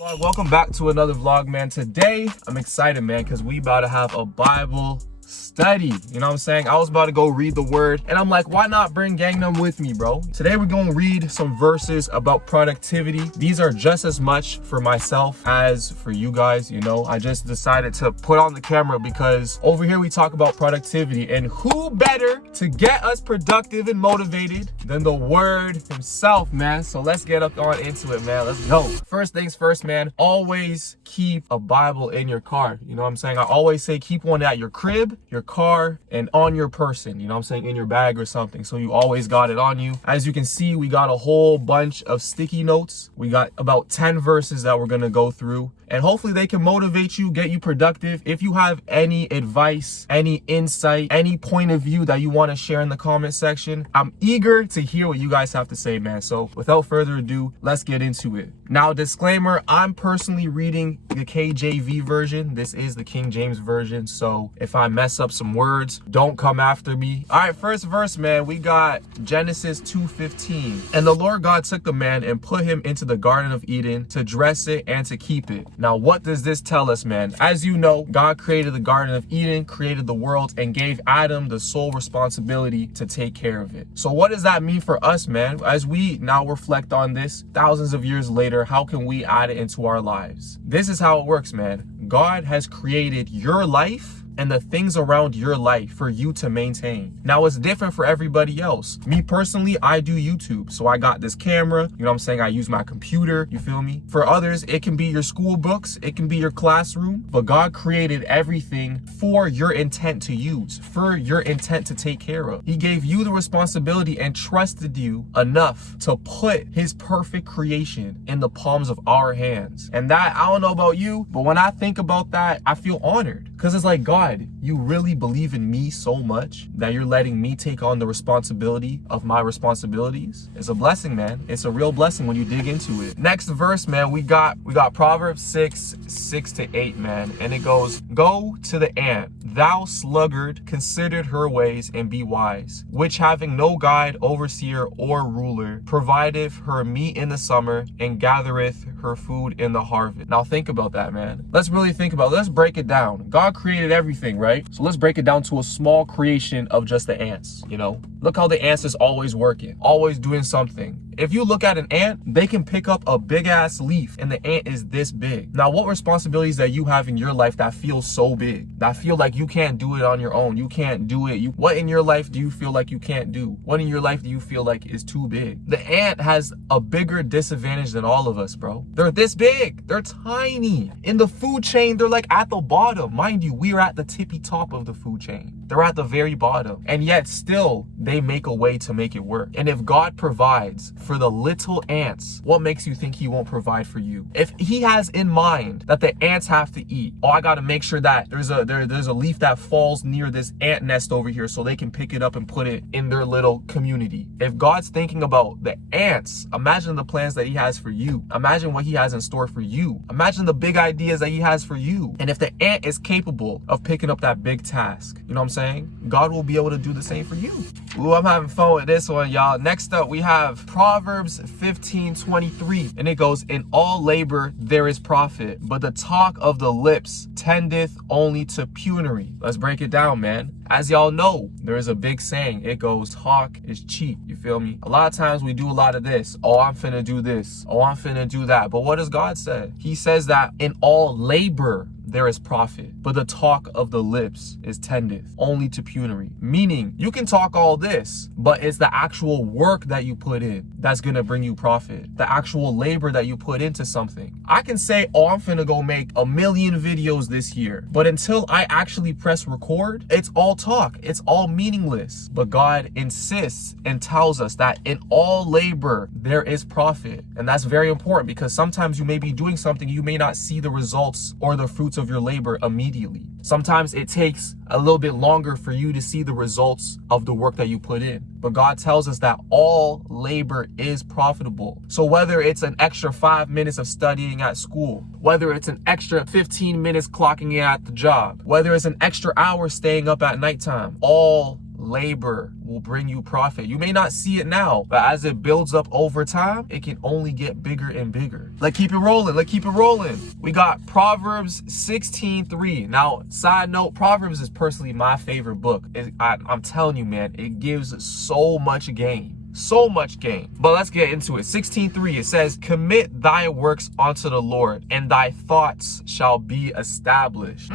Welcome back to another vlog, man. Today I'm excited, man, because we about to have a Bible study. You know what I'm saying? I was about to go read the word and I'm like, why not bring Gangnam with me, bro? Today we're going to read some verses about productivity. These are just as much for myself as for you guys. You know, I just decided to put on the camera because over here we talk about productivity, and who better to get us productive and motivated than the word himself, man. So let's get up on into it, man. Let's go. First things first, man, always keep a Bible in your car. You know what I'm saying? I always say keep one at your crib, your car, and on your person. You know what I'm saying? In your bag or something, so you always got it on you. As you can see, we got a whole bunch of sticky notes. We got about 10 verses that we're gonna go through, and hopefully they can motivate you, get you productive. If you have any advice, any insight, any point of view that you want to share in the comment section, I'm eager to hear what you guys have to say, man. So without further ado, let's get into it. Now, disclaimer, I'm personally reading the KJV version. This is the King James version, so if I mess up some words, don't come after me. All right, first verse, man, we got Genesis 2:15. And the Lord God took the man and put him into the Garden of Eden to dress it and to keep it. Now, what does this tell us, man? As you know, God created the Garden of Eden, created the world, and gave Adam the sole responsibility to take care of it. So what does that mean for us, man? As we now reflect on this thousands of years later, how can we add it into our lives? This is how it works, man. God has created your life and the things around your life for you to maintain. Now, it's different for everybody else. Me personally, I do YouTube. So I got this camera, you know what I'm saying? I use my computer, you feel me? For others, it can be your school books, it can be your classroom, but God created everything for your intent to use, for your intent to take care of. He gave you the responsibility and trusted you enough to put his perfect creation in the palms of our hands. And that, I don't know about you, but when I think about that, I feel honored. Because it's like, God, you really believe in me so much that you're letting me take on the responsibility of my responsibilities. It's a blessing, man. It's a real blessing when you dig into it. Next verse, man, we got Proverbs 6:6-8, man. And it goes, go to the ant, thou sluggard, consider her ways and be wise, which having no guide, overseer, or ruler, provideth her meat in the summer and gathereth her food in the harvest. Now think about that, man. Let's really think about it. Let's break it down. God created everything, right? So let's break it down to a small creation of just the ants, you know? Look how the ants is always working, always doing something. If you look at an ant, they can pick up a big ass leaf and the ant is this big. Now, what responsibilities that you have in your life that feel so big, that feel like you can't do it on your own? You can't do it. What in your life do you feel like you can't do? What in your life do you feel like is too big? The ant has a bigger disadvantage than all of us, bro. They're this big. They're tiny. In the food chain, they're like at the bottom. Mind you, we are at the tippy top of the food chain. They're at the very bottom. And yet still, they make a way to make it work. And if God provides for the little ants, what makes you think he won't provide for you? If he has in mind that the ants have to eat, oh, I gotta make sure that there's a leaf that falls near this ant nest over here so they can pick it up and put it in their little community. If God's thinking about the ants, imagine the plans that he has for you. Imagine what he has in store for you. Imagine the big ideas that he has for you. And if the ant is capable of picking up that big task, you know what I'm saying? God will be able to do the same for you. Ooh, I'm having fun with this one, y'all. Next up, we have Proverbs 15:23. And it goes, in all labor there is profit, but the talk of the lips tendeth only to penury. Let's break it down, man. As y'all know, there is a big saying. It goes, talk is cheap. You feel me? A lot of times we do a lot of this. Oh, I'm finna do this. Oh, I'm finna do that. But what does God say? He says that in all labor there is profit, but the talk of the lips is tendeth only to penury. Meaning, you can talk all this, but it's the actual work that you put in that's gonna bring you profit. The actual labor that you put into something. I can say, oh, I'm finna go make 1 million videos this year, but until I actually press record, it's all talk. It's all meaningless. But God insists and tells us that in all labor there is profit. And that's very important, because sometimes you may be doing something, you may not see the results or the fruits of your labor immediately. Sometimes it takes a little bit longer for you to see the results of the work that you put in. But God tells us that all labor is profitable. So whether it's an extra 5 minutes of studying at school, whether it's an extra 15 minutes clocking in at the job, whether it's an extra hour staying up at nighttime, all labor will bring you profit. You may not see it now, but as it builds up over time, it can only get bigger and bigger. Let's keep it rolling. Let's keep it rolling. We got Proverbs 16:3. Now, side note, Proverbs is personally my favorite book. I'm telling you, man, it gives so much gain. So much gain. But let's get into it. 16:3, it says, commit thy works unto the Lord, and thy thoughts shall be established.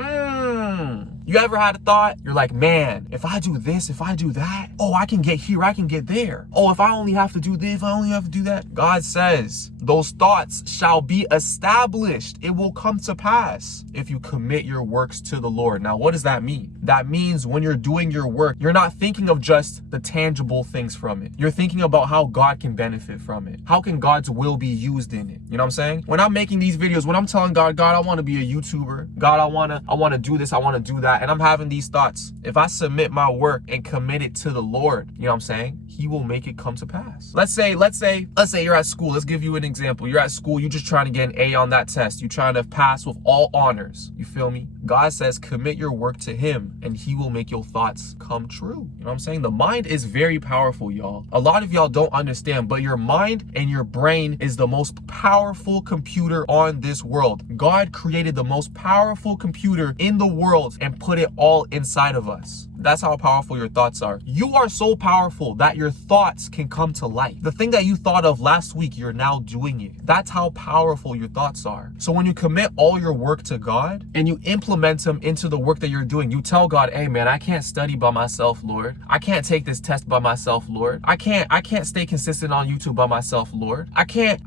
You ever had a thought? You're like, man, if I do this, if I do that, oh, I can get here, I can get there. Oh, if I only have to do this, if I only have to do that. God says, those thoughts shall be established. It will come to pass if you commit your works to the Lord. Now, what does that mean? That means when you're doing your work, you're not thinking of just the tangible things from it. You're thinking about how God can benefit from it. How can God's will be used in it? You know what I'm saying? When I'm making these videos, when I'm telling God, I want to be a YouTuber. God, I want to do this. I want to do that. And I'm having these thoughts. If I submit my work and commit it to the Lord, you know what I'm saying? He will make it come to pass. Let's say you're at school. Let's give you an example. You're at school. You're just trying to get an A on that test. You're trying to pass with all honors. You feel me? God says, commit your work to him and he will make your thoughts come true. You know what I'm saying? The mind is very powerful, y'all. A lot of y'all don't understand, but your mind and your brain is the most powerful computer on this world. God created the most powerful computer in the world and put it all inside of us. That's how powerful your thoughts are. You are so powerful that your thoughts can come to life. The thing that you thought of last week, you're now doing it. That's how powerful your thoughts are. So when you commit all your work to God and you implement them into the work that you're doing, you tell God, hey man, I can't study by myself, Lord. I can't take this test by myself, Lord. I can't stay consistent on YouTube by myself, Lord. I can't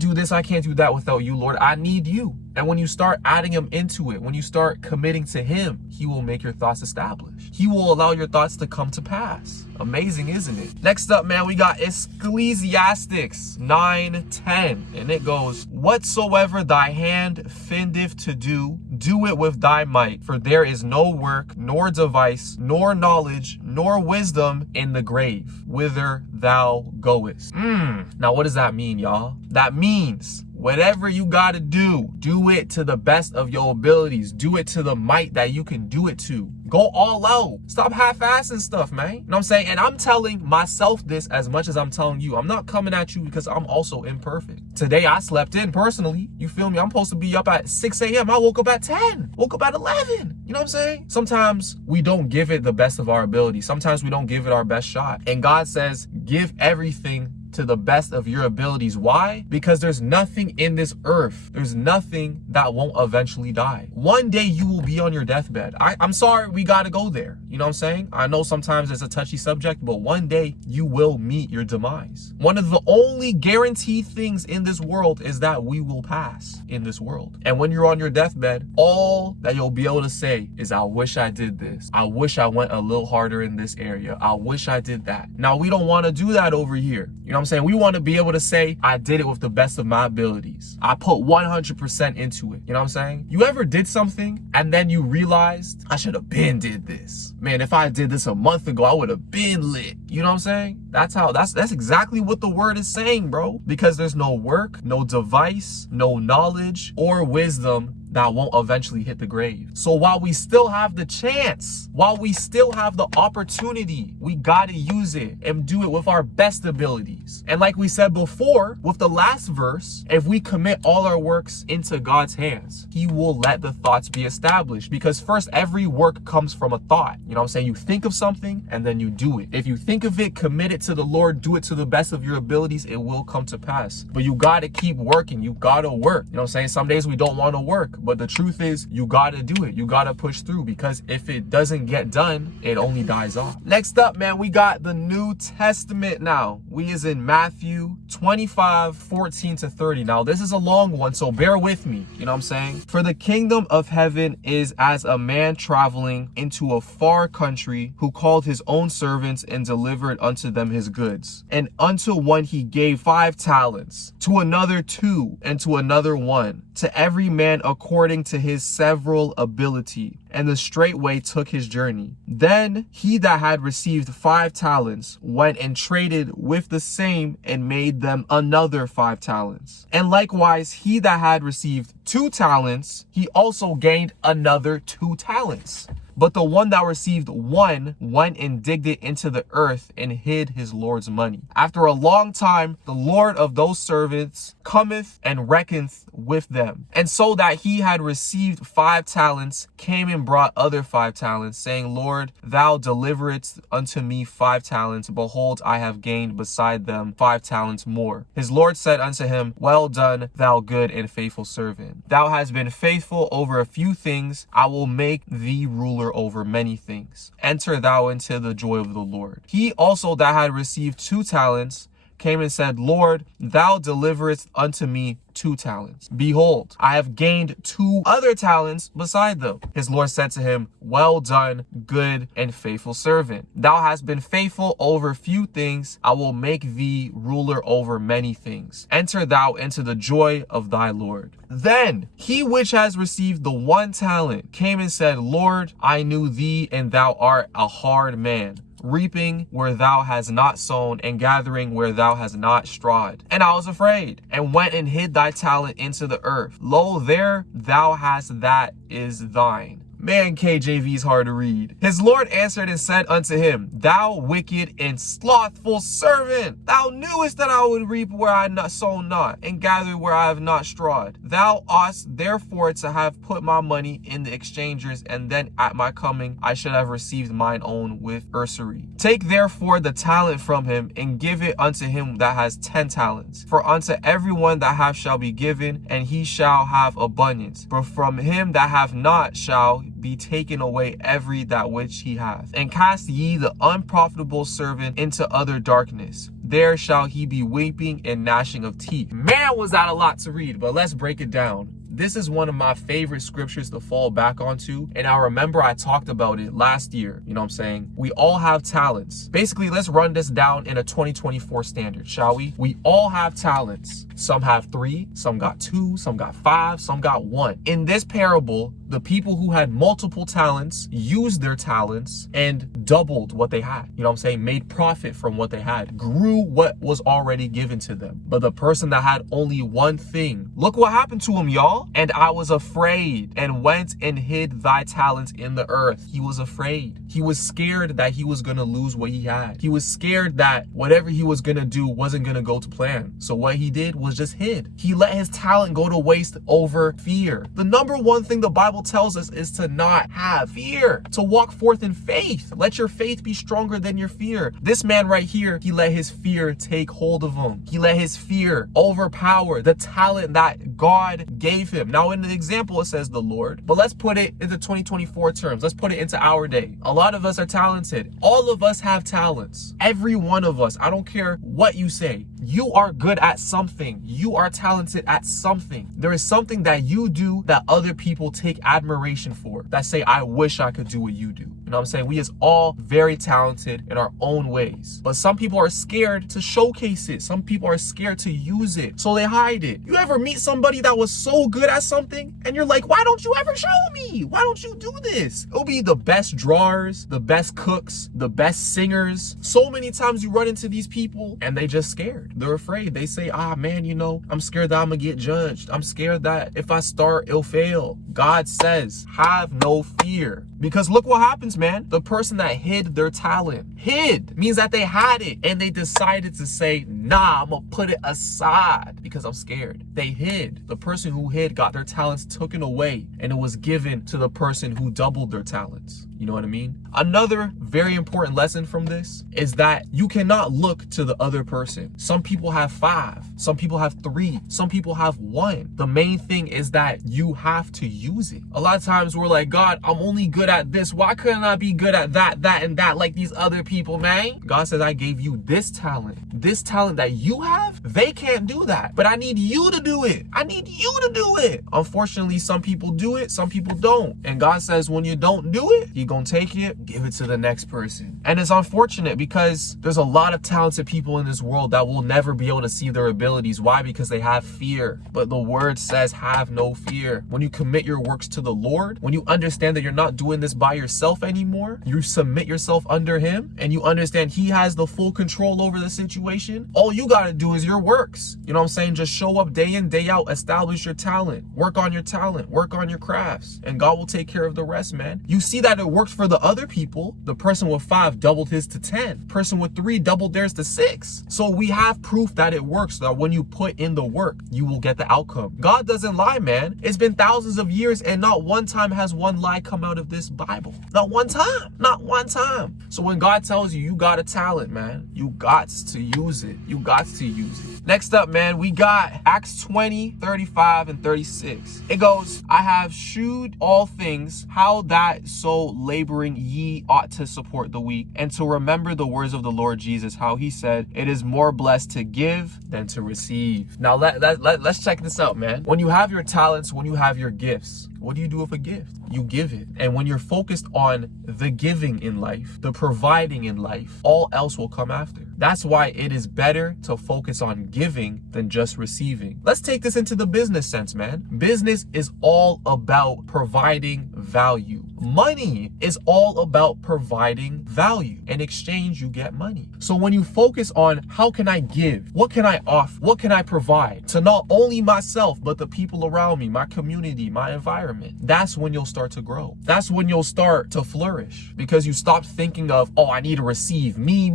do this, I can't do that without you, Lord. I need you. And when you start adding him into it, when you start committing to him, he will make your thoughts established. He will allow your thoughts to come to pass. Amazing, isn't it? Next up, man, we got Ecclesiastes 9:10. And it goes, whatsoever thy hand findeth to do, do it with thy might. For there is no work, nor device, nor knowledge, nor wisdom in the grave, whither thou goest. Now, what does that mean, y'all? That means whatever you gotta do it to the best of your abilities. Do it to the might that you can do it to. Go all out. Stop half-assing stuff, man. You know what I'm saying? And I'm telling myself this as much as I'm telling you. I'm not coming at you because I'm also imperfect. Today, I slept in personally. You feel me? I'm supposed to be up at 6 a.m. I woke up at 10. Woke up at 11. You know what I'm saying? Sometimes we don't give it the best of our ability. Sometimes we don't give it our best shot. And God says, give everything to the best of your abilities. Why? Because there's nothing in this earth. There's nothing that won't eventually die. One day you will be on your deathbed. I'm sorry, we gotta go there. You know what I'm saying? I know sometimes it's a touchy subject, but one day you will meet your demise. One of the only guaranteed things in this world is that we will pass in this world. And when you're on your deathbed, all that you'll be able to say is, I wish I did this. I wish I went a little harder in this area. I wish I did that. Now, we don't want to do that over here. You know what I'm saying? We want to be able to say, I did it with the best of my abilities. I put 100% into it. You know what I'm saying? You ever did something and then you realized, I should have been did this. Man, if I did this a month ago, I would have been lit. You know what I'm saying? That's exactly what the word is saying, bro. Because there's no work, no device, no knowledge or wisdom that won't eventually hit the grave. So while we still have the chance, while we still have the opportunity, we gotta use it and do it with our best abilities. And like we said before, with the last verse, if we commit all our works into God's hands, he will let the thoughts be established. Because first, every work comes from a thought. You know what I'm saying? You think of something and then you do it. If you think of it, commit it to the Lord, do it to the best of your abilities, it will come to pass. But you gotta keep working. You gotta work. You know what I'm saying? Some days we don't want to work, but the truth is, you gotta do it. You gotta push through, because if it doesn't get done, it only dies off. Next up, man, we got the New Testament now. We is in Matthew 25:14-30. Now, this is a long one, so bear with me. You know what I'm saying? For the kingdom of heaven is as a man traveling into a far country, who called his own servants and delivered unto them his goods. And unto one he gave 5 talents, to another 2, and to another 1, to every man according to his several ability. And the straightway took his journey. Then he that had received 5 talents went and traded with the same, and made them another 5 talents. And likewise he that had received 2 talents, he also gained another 2 talents. But the one that received one went and digged it into the earth and hid his Lord's money. After a long time, the Lord of those servants cometh and reckoneth with them. And so that he had received 5 talents, came and brought other 5 talents, saying, Lord, thou deliveredst unto me 5 talents. Behold, I have gained beside them 5 talents more. His Lord said unto him, Well done, thou good and faithful servant. Thou hast been faithful over a few things. I will make thee ruler over many things. Enter thou into the joy of the Lord. He also that had received 2 talents came and said, Lord, thou deliverest unto me 2 talents. Behold, I have gained 2 other talents beside them. His Lord said to him, Well done, good and faithful servant. Thou hast been faithful over few things. I will make thee ruler over many things. Enter thou into the joy of thy Lord. Then he which has received the 1 talent came and said, Lord, I knew thee, and thou art a hard man, reaping where thou hast not sown, and gathering where thou hast not strawed. And I was afraid, and went and hid thy talent into the earth. Lo, there thou hast that is thine. Man, KJV is hard to read. His Lord answered and said unto him, Thou wicked and slothful servant, thou knewest that I would reap where I not sown not, and gather where I have not strawed. Thou oughtest therefore to have put my money in the exchangers, and then at my coming I should have received mine own with usury. Take therefore the talent from him, and give it unto him that has 10 talents. For unto everyone that hath shall be given, and he shall have abundance. But from him that hath not shall be taken away every that which he hath. And cast ye the unprofitable servant into utter darkness. There shall he be weeping and gnashing of teeth. Man, was that a lot to read, but let's break it down. This is one of my favorite scriptures to fall back onto. And I remember I talked about it last year. You know what I'm saying? We all have talents. Basically, let's run this down in a 2024 standard, shall we? We all have talents. Some have 3, some got 2, some got 5, some got 1. In this parable, the people who had multiple talents used their talents and doubled what they had. You know what I'm saying? Made profit from what they had, grew what was already given to them. But the person that had only 1 thing, look what happened to him, y'all. And I was afraid, and went and hid thy talents in the earth. He was afraid. He was scared that he was going to lose what he had. He was scared that whatever he was going to do wasn't going to go to plan. So what he did was just hid. He let his talent go to waste over fear. The number 1 thing the Bible tells us is to not have fear, to walk forth in faith. Let your faith be stronger than your fear. This man right here, he let his fear take hold of him. He let his fear overpower the talent that God gave him. Now in the example, it says the Lord, but let's put it into 2024 terms. Let's put it into our day. A lot of us are talented. All of us have talents. Every one of us. I don't care what you say. You are good at something. You are talented at something. There is something that you do that other people take admiration for, that say, I wish I could do what you do. You know what I'm saying? We is all very talented in our own ways. But some people are scared to showcase it. Some people are scared to use it, so they hide it. You ever meet somebody that was so good at something and you're like, why don't you ever show me? Why don't you do this? It'll be the best drawers, the best cooks, the best singers. So many times you run into these people and they just scared. They're afraid. They say, man, you know, I'm scared that I'm gonna get judged. I'm scared that if I start, it'll fail. God says, have no fear. Because look what happens, man. The person that hid their talent, hid means that they had it and they decided to say, nah, I'm gonna put it aside because I'm scared. They hid. The person who hid got their talents taken away, and it was given to the person who doubled their talents. You know what I mean? Another very important lesson from this is that you cannot look to the other person. Some people have 5, some people have 3, some people have 1. The main thing is that you have to use it. A lot of times we're like, God, I'm only good at this. Why couldn't I be good at that, and that like these other people, man? God says, I gave you this talent. This talent that you have, they can't do that. But I need you to do it. I need you to do it. Unfortunately, some people do it, some people don't. And God says, when you don't do it, you're gonna take it, give it to the next person. And it's unfortunate because there's a lot of talented people in this world that will never be able to see their abilities. Why? Because they have fear. But the word says, have no fear. When you commit your works to the Lord, when you understand that you're not doing this by yourself anymore, you submit yourself under him, and you understand he has the full control over the situation, All you got to do is your works. You know what I'm saying? Just show up day in, day out, establish your talent, work on your talent, work on your crafts, and God will take care of the rest, man. You see that it worked for the other people. The person with 5 doubled his to 10. Person with 3 doubled theirs to 6. So we have proof that it works, that when you put in the work, you will get the outcome. God doesn't lie, man. It's been thousands of years and not one time has one lie come out of this Bible. Not one time. Not one time. So when God tells you, you got a talent, man, you got to use it. You got to use it. Next up, man, we got Acts 20, 35 and 36. It goes, I have shewed all things, how that so laboring ye ought to support the weak, and to remember the words of the Lord Jesus, how he said, it is more blessed to give than to receive. Now let's check this out, man. When you have your talents, when you have your gifts, what do you do with a gift? You give it. And when you're focused on the giving in life, the providing in life, all else will come after. That's why it is better to focus on giving than just receiving. Let's take this into the business sense, man. Business is all about providing value. Money is all about providing value. In exchange, you get money. So when you focus on how can I give? What can I offer? What can I provide to not only myself, but the people around me, my community, my environment? That's when you'll start to grow. That's when you'll start to flourish, because you stop thinking of, oh, I need to receive me.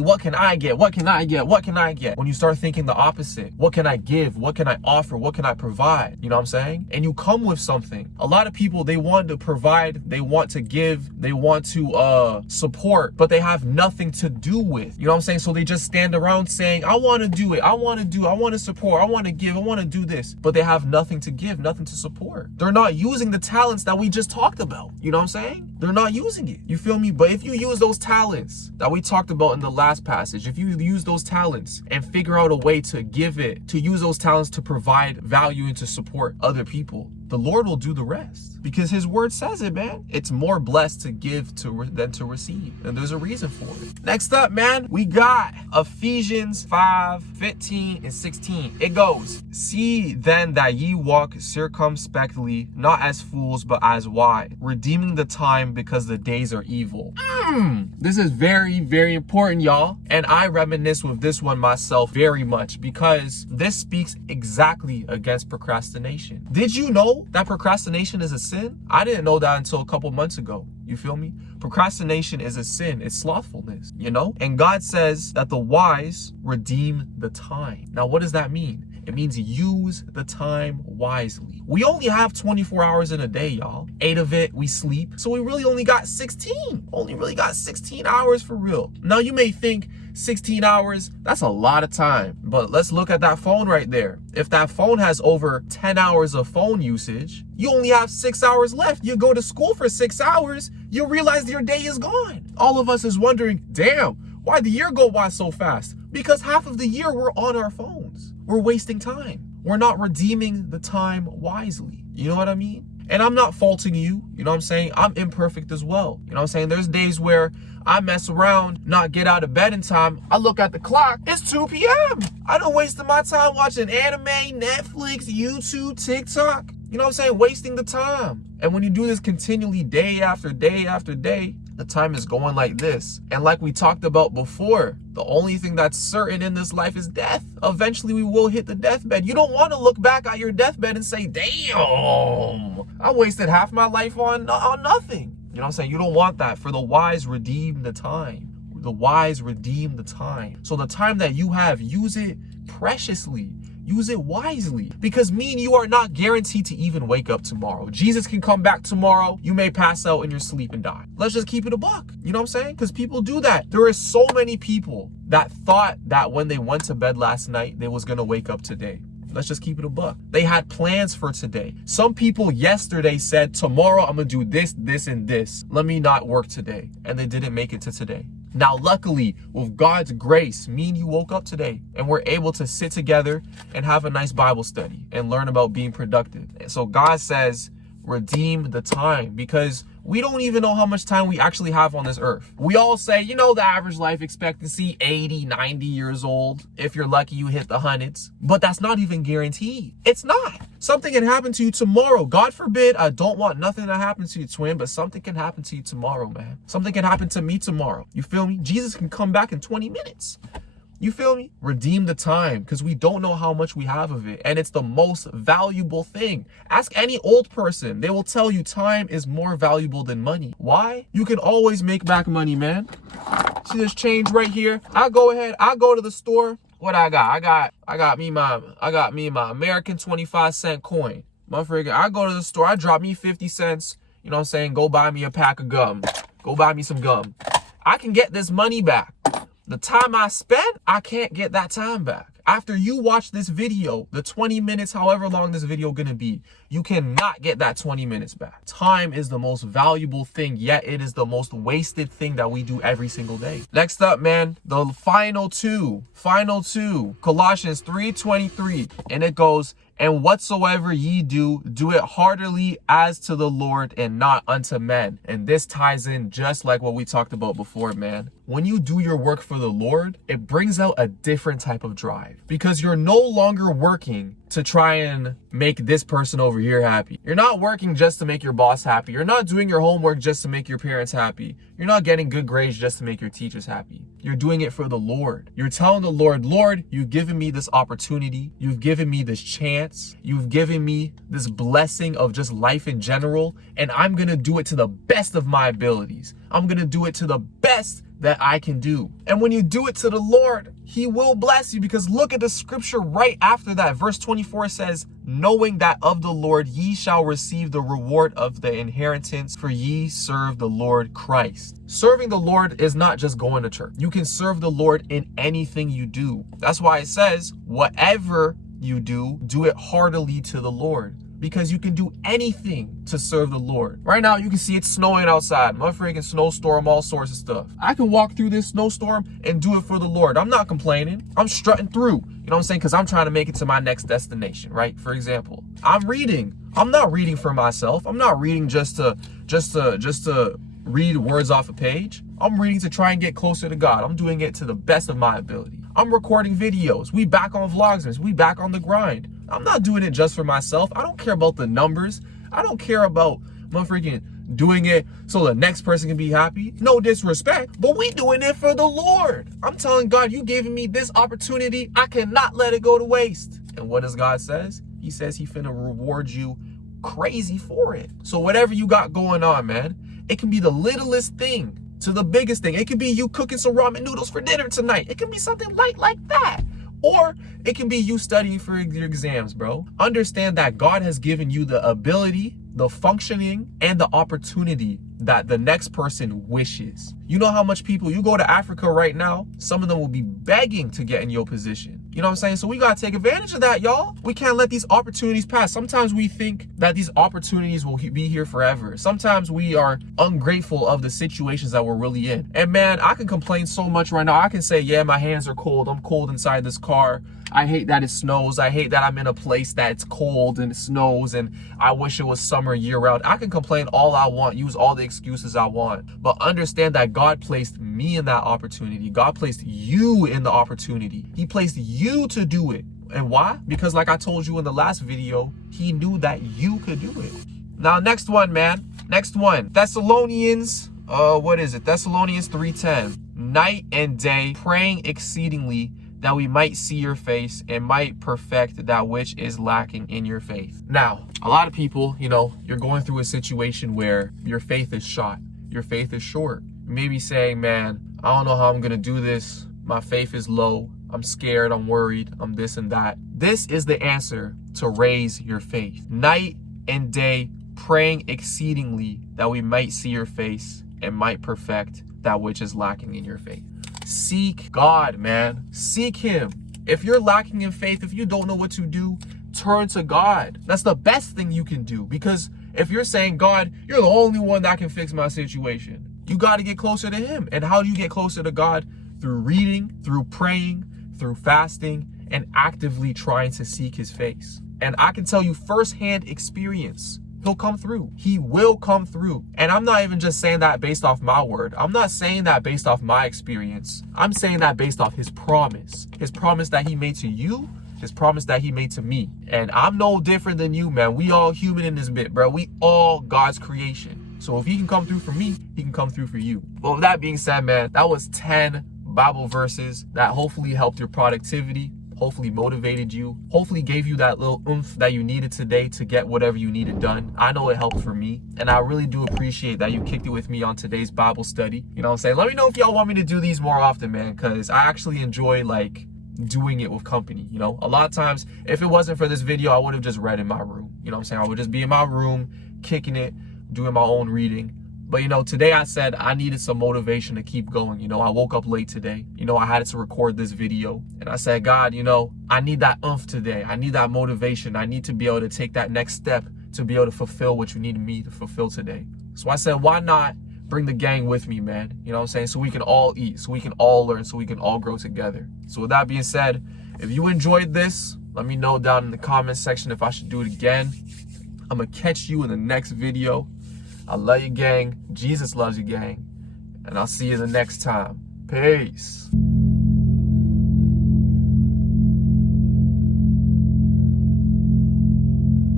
What can I get? What can I get? What can I get? When you start thinking the opposite, what can I give? What can I offer? What can I provide? You know what I'm saying? And you come with something. A lot of people, they want to provide, they want to give, they want to support, but they have nothing to do with. You know what I'm saying? So they just stand around saying, I want to do it. I want to support. I want to give. I want to do this. But they have nothing to give, nothing to support. They're not using the talents that we just talked about. You know what I'm saying? They're not using it. You feel me? But if you use those talents that we talked about in the last passage, if you use those talents and figure out a way to give it, to use those talents to provide value and to support other people, the Lord will do the rest, because his word says it, man. It's more blessed to give than to receive. And there's a reason for it. Next up, man, we got Ephesians 5, 15 and 16. It goes, see then that ye walk circumspectly, not as fools, but as wise, redeeming the time because the days are evil. This is very, very important, y'all. And I reminisce with this one myself very much, because this speaks exactly against procrastination. Did you know that procrastination is a sin? I didn't know that until a couple months ago. You feel me? Procrastination is a sin. It's slothfulness, you know? And God says that the wise redeem the time. Now, what does that mean? It means use the time wisely. We only have 24 hours in a day, y'all. 8 of it, we sleep. So we really only got 16. Only really got 16 hours for real. Now, you may think 16 hours, that's a lot of time. But let's look at that phone right there. If that phone has over 10 hours of phone usage, you only have 6 hours left. You go to school for 6 hours, you realize your day is gone. All of us is wondering, damn, why the year go by so fast? Because half of the year we're on our phones. We're wasting time. We're not redeeming the time wisely. You know what I mean? And I'm not faulting you. You know what I'm saying? I'm imperfect as well. You know what I'm saying? There's days where I mess around, not get out of bed in time. I look at the clock, it's 2 p.m. I done wasted my time watching anime, Netflix, YouTube, TikTok. You know what I'm saying? Wasting the time. And when you do this continually day after day after day, the time is going like this. And like we talked about before, the only thing that's certain in this life is death. Eventually we will hit the deathbed. You don't want to look back at your deathbed and say, damn, I wasted half my life on nothing. You know what I'm saying? You don't want that. For the wise, redeem the time. The wise redeem the time. So the time that you have, use it preciously. Use it wisely, because me and you are not guaranteed to even wake up tomorrow. Jesus can come back tomorrow. You may pass out in your sleep and die. Let's just keep it a buck. You know what I'm saying? Because people do that. There are so many people that thought that when they went to bed last night, they was going to wake up today. Let's just keep it a buck. They had plans for today. Some people yesterday said, tomorrow I'm going to do this, this, and this. Let me not work today. And they didn't make it to today. Now, luckily, with God's grace, me and you woke up today and we're able to sit together and have a nice Bible study and learn about being productive. And so God says, redeem the time, because we don't even know how much time we actually have on this earth. We all say, you know, the average life expectancy, 80, 90 years old. If you're lucky, you hit the hundreds. But that's not even guaranteed. It's not. Something can happen to you tomorrow. God forbid, I don't want nothing to happen to you, twin, but something can happen to you tomorrow, man. Something can happen to me tomorrow. You feel me? Jesus can come back in 20 minutes. You feel me? Redeem the time, because we don't know how much we have of it. And it's the most valuable thing. Ask any old person. They will tell you time is more valuable than money. Why? You can always make back money, man. See this change right here? I go to the store. What I got? I got me my American 25-cent coin. Motherfucker, I go to the store, I drop me 50 cents. You know what I'm saying? Go buy me a pack of gum. Go buy me some gum. I can get this money back. The time I spent, I can't get that time back. After you watch this video, the 20 minutes, however long this video gonna be, you cannot get that 20 minutes back. Time is the most valuable thing, yet it is the most wasted thing that we do every single day. Next up, man, the final two, Colossians 3:23, and it goes, and whatsoever ye do, do it heartily as to the Lord and not unto men. And this ties in just like what we talked about before, man. When you do your work for the Lord, it brings out a different type of drive, because you're no longer working to try and make this person over here happy. You're not working just to make your boss happy. You're not doing your homework just to make your parents happy. You're not getting good grades just to make your teachers happy. You're doing it for the Lord. You're telling the Lord, Lord, you've given me this opportunity. You've given me this chance. You've given me this blessing of just life in general. And I'm going to do it to the best of my abilities. I'm going to do it to the best that I can do. And when you do it to the Lord, he will bless you, because look at the scripture right after that. Verse 24 says, knowing that of the Lord ye shall receive the reward of the inheritance, for ye serve the Lord Christ. Serving the Lord is not just going to church. You can serve the Lord in anything you do. That's why it says, whatever you do, do it heartily to the Lord. Because you can do anything to serve the Lord. Right now, you can see it's snowing outside. My freaking snowstorm, all sorts of stuff. I can walk through this snowstorm and do it for the Lord. I'm not complaining. I'm strutting through. You know what I'm saying? Because I'm trying to make it to my next destination, right? For example, I'm reading. I'm not reading for myself. I'm not reading just to read words off a page. I'm reading to try and get closer to God. I'm doing it to the best of my ability. I'm recording videos. We back on Vlogsmas. We back on the grind. I'm not doing it just for myself. I don't care about the numbers. I don't care about motherfucking doing it so the next person can be happy. No disrespect, but we doing it for the Lord. I'm telling God, you giving me this opportunity. I cannot let it go to waste. And what does God says? He says he finna reward you crazy for it. So whatever you got going on, man, it can be the littlest thing to the biggest thing. It can be you cooking some ramen noodles for dinner tonight. It can be something light like that. Or it can be you studying for your exams, bro. Understand that God has given you the ability, the functioning, and the opportunity that the next person wishes. You know how much people, you go to Africa right now, some of them will be begging to get in your position. You know what I'm saying? So we got to take advantage of that, y'all. We can't let these opportunities pass. Sometimes we think that these opportunities will be here forever. Sometimes we are ungrateful of the situations that we're really in. And man, I can complain so much right now. I can say, yeah, my hands are cold. I'm cold inside this car. I hate that it snows. I hate that I'm in a place that's cold and it snows and I wish it was summer year round. I can complain all I want, use all the excuses I want, but understand that God placed me in that opportunity. God placed you in the opportunity. He placed you to do it. And why? Because like I told you in the last video, he knew that you could do it. Now, next one, man. Next one. Thessalonians, Thessalonians 3:10. Night and day, praying exceedingly, that we might see your face and might perfect that which is lacking in your faith. Now, a lot of people, you know, you're going through a situation where your faith is shot. Your faith is short. Maybe saying, man, I don't know how I'm going to do this. My faith is low. I'm scared. I'm worried. I'm this and that. This is the answer to raise your faith. Night and day, praying exceedingly that we might see your face and might perfect that which is lacking in your faith. Seek God, man. Seek him. If you're lacking in faith, if you don't know what to do, turn to God. That's the best thing you can do, because if you're saying, God, you're the only one that can fix my situation, you got to get closer to him. And how do you get closer to God? Through reading, through praying, through fasting, and actively trying to seek his face. And I can tell you firsthand experience, he'll come through. He will come through. And I'm not even just saying that based off my word. I'm not saying that based off my experience. I'm saying that based off his promise. His promise that he made to you, his promise that he made to me. And I'm no different than you, man. We all human in this bit, bro. We all God's creation. So if he can come through for me, he can come through for you. But with that being said, man, that was 10 Bible verses that hopefully helped your productivity, hopefully motivated you, hopefully gave you that little oomph that you needed today to get whatever you needed done. I know it helped for me, and I really do appreciate that you kicked it with me on today's Bible study. You know what I'm saying? Let me know if y'all want me to do these more often, man, because I actually enjoy like doing it with company. You know, a lot of times if it wasn't for this video, I would have just read in my room. You know what I'm saying? I would just be in my room kicking it, doing my own reading. But, you know, today I said I needed some motivation to keep going. You know, I woke up late today. You know, I had to record this video. And I said, God, you know, I need that oomph today. I need that motivation. I need to be able to take that next step to be able to fulfill what you needed me to fulfill today. So I said, why not bring the gang with me, man? You know what I'm saying? So we can all eat, so we can all learn, so we can all grow together. So with that being said, if you enjoyed this, let me know down in the comment section if I should do it again. I'm going to catch you in the next video. I love you, gang. Jesus loves you, gang. And I'll see you the next time. Peace.